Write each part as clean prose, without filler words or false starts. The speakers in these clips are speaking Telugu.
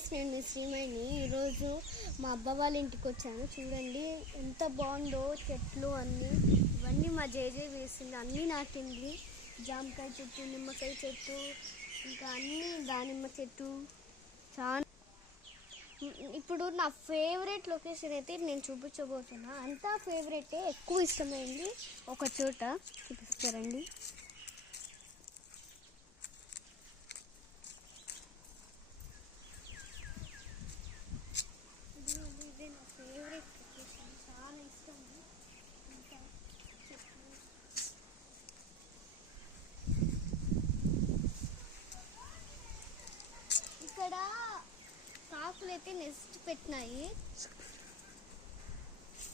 గైస్, నేను మీ శ్రీమణిని. ఈరోజు మా అబ్బా వాళ్ళ ఇంటికి వచ్చాను. చూడండి ఎంత బాగుందో చెట్లు అన్నీ. ఇవన్నీ మా జేజే వేసింది, అన్నీ నాటింది. జామకాయ చెట్టు, నిమ్మకాయ చెట్టు, ఇంకా అన్నీ దానిమ్మ చెట్టు. చాలా ఇప్పుడు నా ఫేవరెట్ లొకేషన్ అయితే నేను చూపించబోతున్నా. అంతా ఫేవరెటే, ఎక్కువ ఇష్టమైంది ఒక చోట చూపిస్తారండి. ఇదే నా ఫేవరెట్ లొకేషన్, చాలా ఇష్టం. ఇంకా చెట్లు, ఇక్కడ కాకులు అయితే నెస్ట్ పెట్టినాయి.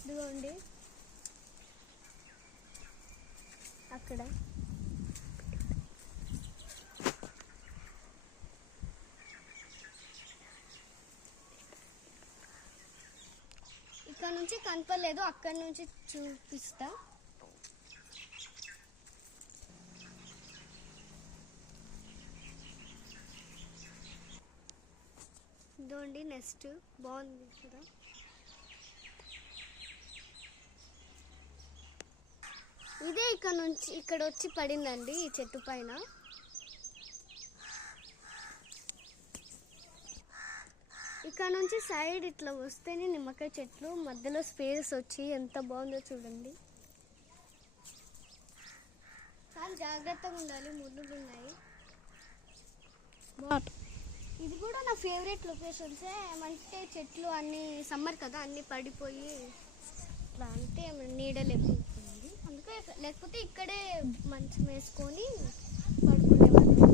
ఇదిగోండి అక్కడ. ఇక్కడ నుంచి కనపడలేదు, అక్కడ నుంచి చూపిస్తా. ఇదిగోండి నెక్స్ట్, బాగుంది కదా. ఇదే ఇక్కడ వచ్చి పడిందండి ఈ చెట్టు పైన. ఇక్కడ నుంచి సైడ్ ఇట్లా వస్తేనే నిమ్మకాయ చెట్లు, మధ్యలో స్పేస్ వచ్చి ఎంత బాగుందో చూడండి. కానీ జాగ్రత్తగా ఉండాలి, ముళ్ళులు ఉన్నాయి. ఇది కూడా నా ఫేవరెట్ లొకేషన్సే. ఏమంటే చెట్లు అన్నీ సమ్మర్ కదా, అన్నీ పడిపోయి ఇట్లా అంటే నీడలేకపోతుంది. అందుకే లేకపోతే ఇక్కడే మంచం వేసుకొని పడుకునేవాళ్ళు.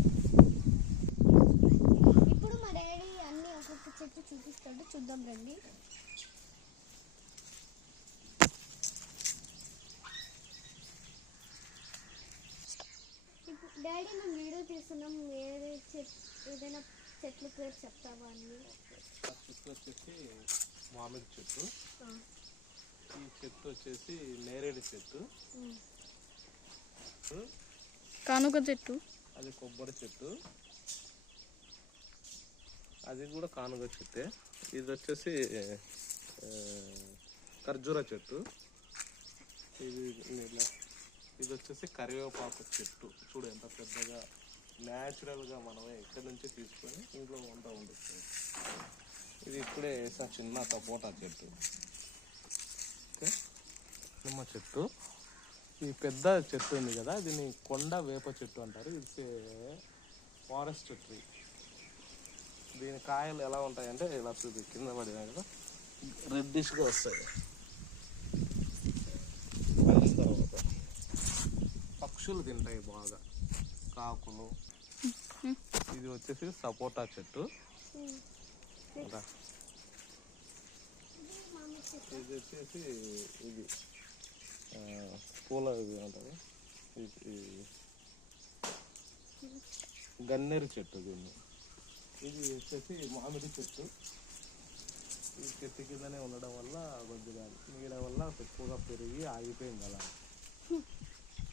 ఇప్పుడు మా డాడీ అన్నీ ఒక్కొక్క చెట్టు చూపిస్తాడు, చూద్దాం రండి. ఇప్పుడు డాడీ మేము వీడియో తీస్తున్నాం, వేరే ఏదైనా చెట్ల పేరు చెప్తావా అన్ని? చెట్టు వచ్చేసి మామిడి చెట్టు, ఈ చెట్టు వచ్చేసి నేరేడు చెట్టు, కానుక చెట్టు, అది కొబ్బరి చెట్టు, అది కూడా కానుగ చెట్టే. ఇది వచ్చేసి ఖర్జూర చెట్టు, ఇది వచ్చేసి కరివేపాకు చెట్టు. చూడు ఎంత పెద్దగా, న్యాచురల్గా మనమే ఇక్కడ నుంచి తీసుకొని ఇంట్లో వంట ఉండొచ్చు. ఇది ఇప్పుడే వేసా చిన్న సపోటా చెట్టు, నిమ్మ చెట్టు. ఈ పెద్ద చెట్టు ఉంది కదా, దీన్ని కొండ వేప చెట్టు అంటారు. ఇది ఫారెస్ట్ ట్రీ. దీని కాయలు ఎలా ఉంటాయంటే ఇలా చూపి కింద పడినా కదా రెడ్డిష్గా వస్తాయి. తర్వాత పక్షులు తింటాయి బాగా, కాకులు. ఇది వచ్చేసి సపోటా చెట్టు. ఇది వచ్చేసి ఇది పూల ఇది ఉంటుంది, గన్నేరు చెట్టు. దీన్ని ఇది వచ్చేసి మామిడి చెట్టు. ఈ చెట్టు కిందనే ఉండడం వల్ల కొద్దిగా నీడ వల్ల ఎక్కువగా పెరిగి ఆగిపోయింది అలా.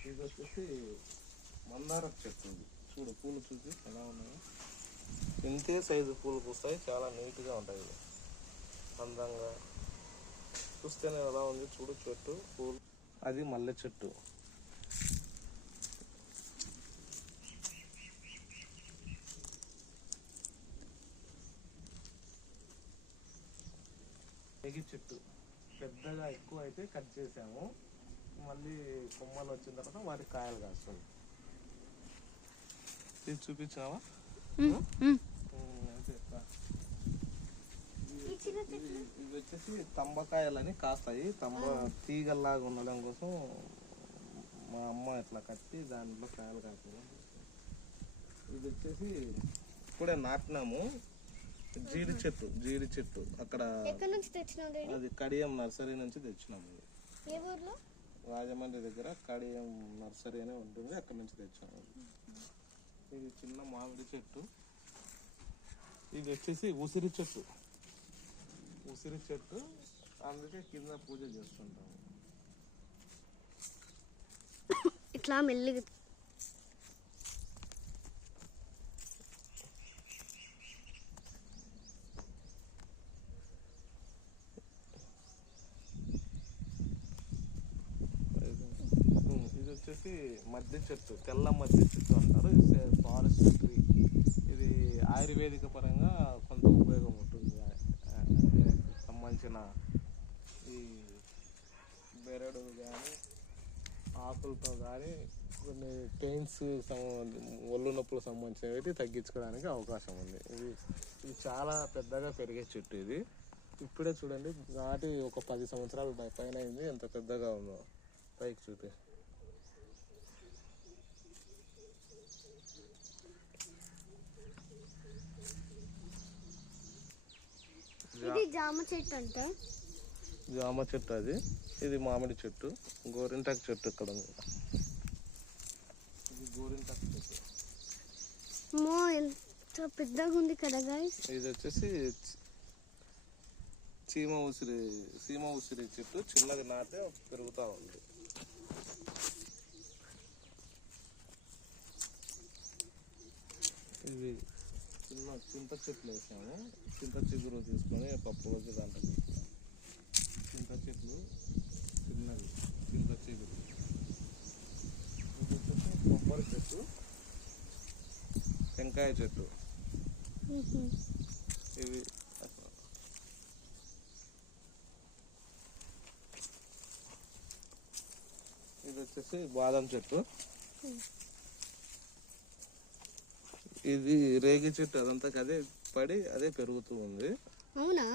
ఇది వచ్చేసి మందార చెట్టు. చూడు పూలు చూసి ఎలా ఉన్నాయో, ఇంతే సైజు పూలు పూస్తాయి, చాలా నీట్గా ఉంటాయి, అందంగా చూస్తేనే ఎలా ఉంది చూడు చెట్టు పూలు. అది మల్లె చెట్టు. ఎగి చెట్టు పెద్దగా ఎక్కువ అయితే కట్ చేసాము, మళ్ళీ కొమ్మలు వచ్చిన తర్వాత వాటికి కాయలు కాస్తుంది. ఇది చూపించావా? ఇవి వచ్చేసి తంబకాయలని కాస్తాయి. తీగల్లాగా ఉండడం కోసం మా అమ్మ ఇట్లా కట్టి దాంట్లో కాయలు కాస్తాము. ఇది వచ్చేసి ఇప్పుడే నాటినాము జీడి చెట్టు. అక్కడ అది కడియం నర్సరీ నుంచి తెచ్చినాము. రాజమండ్రి దగ్గర కడియం నర్సరీ అనే ఉంటుంది, అక్కడ నుంచి తెచ్చాము. ఇది చిన్న మామిడి చెట్టు. ఇది వచ్చేసి ఉసిరి చెట్టు, అందుకే కింద పూజ చేస్తుంటాము. ఇట్లా మెల్లిగా వచ్చేసి మద్ది చెట్టు, తెల్ల మద్ది చెట్టు అంటారు. Forest tree. ఇది ఆయుర్వేదిక పరంగా కొంత ఉపయోగం ఉంటుంది. సంబంధించిన ఈ బెరడు కానీ ఆకులతో కానీ కొన్ని పెయిన్స్, ఒళ్ళు నొప్పులకు సంబంధించినవి తగ్గించుకోవడానికి అవకాశం ఉంది. ఇది చాలా పెద్దగా పెరిగే చెట్టు. ఇది ఇప్పుడే చూడండి నాటి ఒక 10 సంవత్సరాల పైన అయింది. ఎంత పెద్దగా ఉందో పైకి చూపి. ఇది జామ చెట్టు అంటే జామ చెట్టు అది. ఇది మామిడి చెట్టు. గోరింటాకు చెట్టు ఇక్కడ ఉంది. ఇది గోరింటాకు చెట్టు. ఎంత పెద్దగా ఉంది కదా గైస్. ఇది వచ్చేసి సీమ ఉసిరి చెట్టు. చిన్నగా నాటే పెరుగుతూ ఉంది. ఇవి చిన్న చింత చెట్లు వేసాము. చింత చిగురు తీసుకొని పప్పు వచ్చి దాంట్లో వేసాము. చింత చెట్లు చిన్నవి, చింత చిగురు. ఇది వచ్చేసి కొబ్బరి చెట్టు, టెంకాయ చెట్టు. ఇవి ఇది వచ్చేసి బాదం చెట్టు. ఇది రేగి చెట్టు. అదంతా అదే పడి అదే పెరుగుతూ ఉంది. అవునా?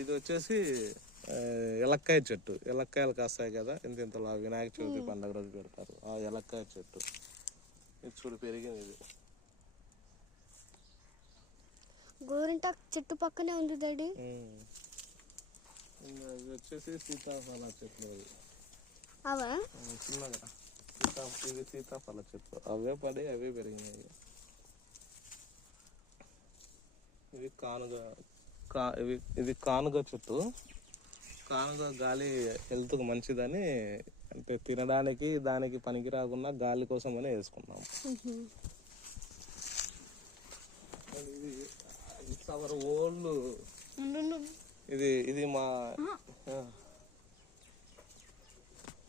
ఇది వచ్చేసి ఎలక్కాయ చెట్టు. ఎలక్కాయలు కాస్తాయి కదా, ఇంతలా వినాయక చవితి పండుగ రోజు పెడతారు. ఆ ఎలక్కాయ చెట్టు ఇది చూడు పెరిగింది. ఇది గోరింటాకు చెట్టు పక్కనే ఉంది డాడీ. ఇది వచ్చేసి సీతాఫల చెట్లు. అవి అవా చిన్నగా ఇది సీతాఫల చెట్లు. అవే పడి అవే పెరిగినాయి. ఇది ఇది కానుగ చెట్టు. కానుగ గాలి హెల్త్కి మంచిదని, అంటే తినడానికి దానికి పనికి రాకుండా గాలి కోసం అని వేసుకున్నాం. ఇది అవర్ ఓల్డ్. ఇది మా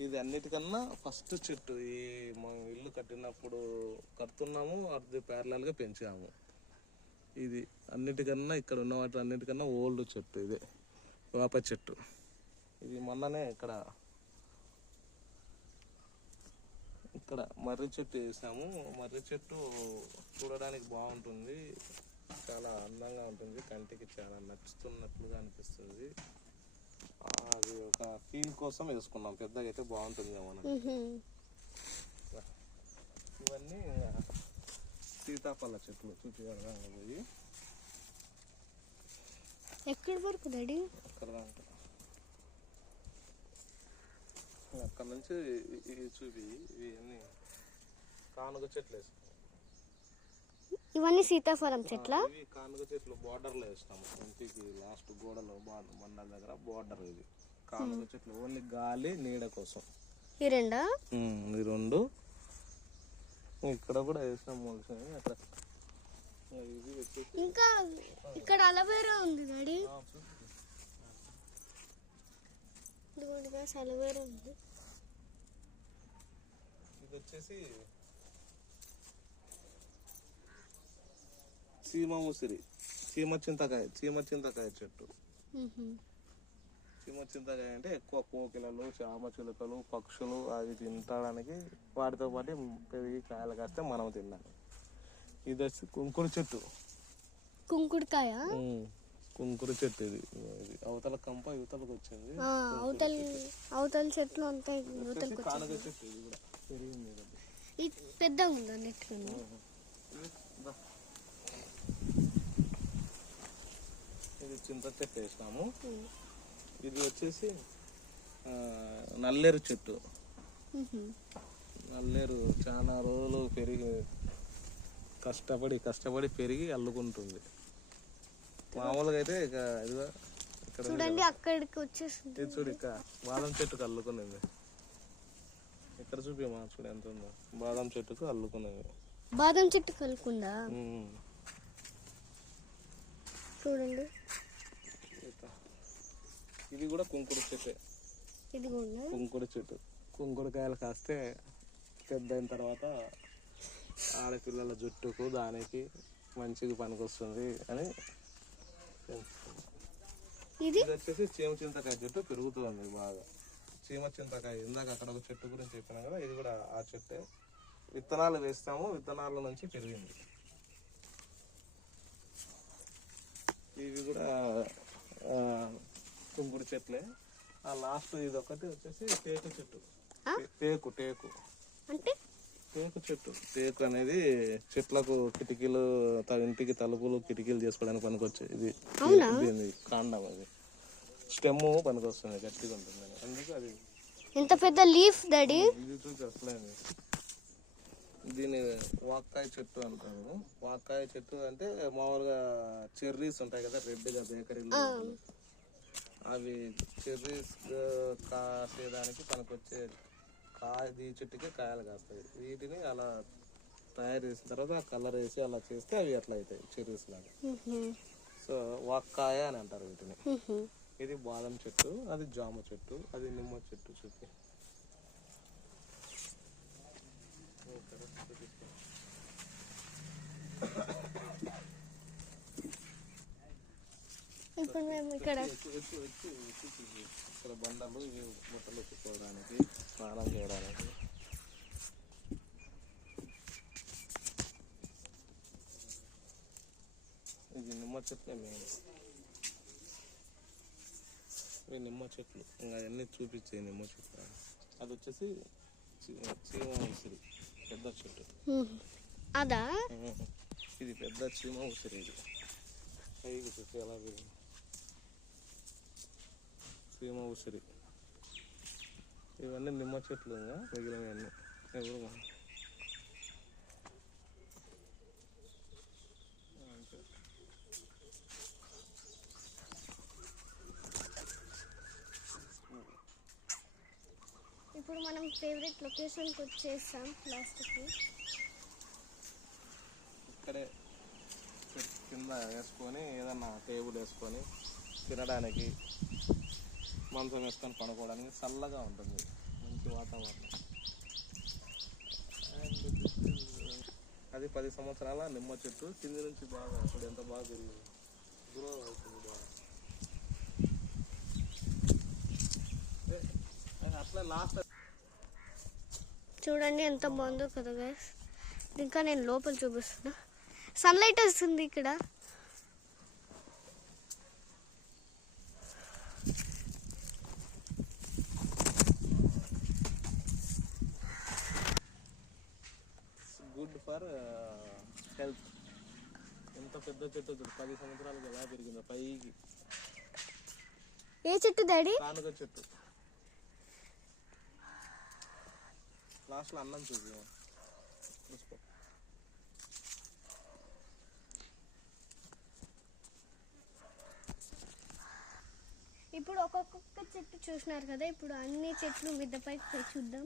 ఇది అన్నిటికన్నా ఫస్ట్ చెట్టు. ఈ మా ఇల్లు కడుతున్నాము, అది ప్యారలల్గా పెంచాము. ఇది అన్నిటికన్నా ఇక్కడ ఉన్న వాటి అన్నిటికన్నా ఓల్డ్ చెట్టు. ఇదే వేప చెట్టు. ఇది మొన్ననే ఇక్కడ మర్రి చెట్టు వేసాము. మర్రి చెట్టు చూడడానికి బాగుంటుంది, చాలా అందంగా ఉంటుంది, కంటికి చాలా నచ్చుతున్నట్లుగా అనిపిస్తుంది. అది ఒక ఫీల్ కోసం వేసుకున్నాం. పెద్దగా అయితే బాగుంటుంది మనం. ఇవన్నీ సీతాఫల చెట్లు. చూపించాలి ఎక్కడి వరకు డాడీ? అక్కడ నుంచి చూపి. ఇవన్నీ కానుగ చెట్లు వేసుకున్నాం. ఇవన్నీ సీతాఫలం చెట్ల. ఇవి కానుగ చెట్లు బోర్డర్లో వేస్తాము. ఇంటికి లాస్ట్ గోడలో మండల దగ్గర బోర్డర్. ఇది కానుగ చెట్లు ఓన్లీ గాలి నీడ కోసం. ఈ రెండా? ఈ రెండు. ఇక్కడ కూడా వేసాం మొలిసాయి అక్కడ. ఇది వచ్చేసి ఇంకా ఇక్కడ అలవేరా ఉంది డాడీ. అలవేరా ఉంది. ఇది వచ్చేసి సీమ ఉసిరి, చీమ చింతకాయ చెట్టు. చీమ చింతకాయ అంటే ఎక్కువ కోకిలలు, చామ చిలుకలు, పక్షులు అవి తింటాడానికి, వాటితో పాటు పెరిగి కాయలు కాస్తే మనం తిన్నాను. ఇది వచ్చి కుంకుడు చెట్టు. కుంకుడుకాయ? కుంకుడు చెట్టు. ఇది అవతల కంప యువతలకు వచ్చింది. అవతల చెట్లు ఉంటాయి. కానుగ చెట్టు. ఇది కూడా పెరిగింది. ఇది పెద్దగా ఉందండి. ఎట్లుంది? ఇది చింత చెట్టు వేసినాము. ఇది వచ్చేసి నల్లేరు చెట్టు. నల్లేరు చాలా రోజులు పెరిగి కష్టపడి పెరిగి అల్లుకుంటుంది. మామూలుగా అయితే ఇదిగా ఇక్కడ చూడండి అక్కడికి వచ్చేసింది. ఇది చూడు, ఇక్కడ బాదం చెట్టుకు అల్లుకునేది. ఇక్కడ చూపిమా, చూడు ఎంత ఉందో. బాదం చెట్టుకు అల్లుకునేది. బాదం చెట్టు కలుకుందా? చూడండి. ఇది కూడా కుంకుడు చెట్టే. ఇది కూడా కుంకుడు చెట్టు. కుంకుడుకాయలు కాస్తే పెద్ద అయిన తర్వాత ఆడపిల్లల జుట్టుకు దానికి మంచిగా పనికొస్తుంది అని పెంచుతుంది. ఇది ఇది వచ్చేసి చీమ చింతకాయ చెట్టు పెరుగుతుంది బాగా. చీమ చింతకాయ ఇందాక అక్కడ ఒక చెట్టు గురించి చెప్పినాం కదా, ఇది కూడా ఆ చెట్టే. విత్తనాలు వేస్తాము, విత్తనాల నుంచి పెరిగింది. ఇవి కూడా కుంకుడు చెట్లే. ఆ లాస్ట్ ఇది ఒకటి వచ్చేసి టేకు చెట్టు. టేకు అంటే టేకు చెట్టు. టేకు అనేది చెట్లకు కిటికీలు, ఇంటికి తలుపులు కిటికీలు చేసుకోవడానికి పనికొచ్చి ఇది దీని కాండం. అది స్టెమ్ పనికొస్తుంది, గట్టిగా ఉంటుంది. అందుకే అది ఎంత పెద్ద లీఫ్ డాడీ. ఇది చూసి అసలే దీన్ని వాక్కాయ చెట్టు అంటారు. వాక్కాయ చెట్టు అంటే మామూలుగా చెర్రీస్ ఉంటాయి కదా రెడ్గా బేకరీలో, అవి చెర్రీస్ కాసేదానికి పనికొచ్చే ఈ చెట్టుకి కాయలు కాస్తాయి. వీటిని అలా తయారు చేసిన తర్వాత ఆ కలర్ వేసి అలా చేస్తే అవి అట్లా అవుతాయి చెర్రీస్ లాగా. సో వాక్కాయ అని అంటారు వీటిని. ఇది బాదం చెట్టు, అది జామ చెట్టు, అది నిమ్మ చెట్టు. చూపి ఇప్పుడు మేము ఇక్కడ ఇక్కడ బండలు, ఇవి బుట్టలు ఎత్తుకోవడానికి, స్నానం చేయడానికి. ఇది నిమ్మ చెట్లే మెయిన్. ఇవి నిమ్మ చెట్లు, ఇంకా అవన్నీ చూపించాయి నిమ్మ చెట్లు. అది వచ్చేసి చీమ ఉసిరి, పెద్ద చెట్టు. అదా ఇది పెద్ద చీమ ఉసిరి. ఇది పైకి చూసి ఎలా చీమ ఉసిరి. ఇవన్నీ నిమ్మ చెట్లు, మిగిలినవన్నీ ఎవరు ఇప్పుడు మనం ఫేవరెట్ లొకేషన్కి వచ్చేసాం లాస్ట్కి. ఇక్కడే కింద వేసుకొని ఏదన్నా టేబుల్ వేసుకొని తినడానికి, మంచం వేసుకొని పడుకోవడానికి చల్లగా ఉంటుంది, మంచి వాతావరణం. అది 10 సంవత్సరాల నిమ్మ చెట్టు. కింద నుంచి బాగా ఇప్పుడు ఎంత బాగా పెరిగింది, గ్రో అవుతుంది బాగా. అట్లా లాస్ట్ చూడండి ఎంత బాగుందో కదా గైస్. ఇంకా నేను లోపల చూపిస్తున్నా. సన్లైట్ వస్తుంది ఇక్కడ. Good for health. ఎంత పెద్ద చెట్టు, 10 సంవత్సరాలకు ఎలా పెరిగిందో పైకి. ఏ చెట్టు డాడీ? కానుక చెట్టు. లాస్ట్లో అన్నం చూసి ఇప్పుడు ఒక్కొక్క చెట్టు చూసినారు కదా, ఇప్పుడు అన్ని చెట్లు మిద్దపైకి చూద్దాం.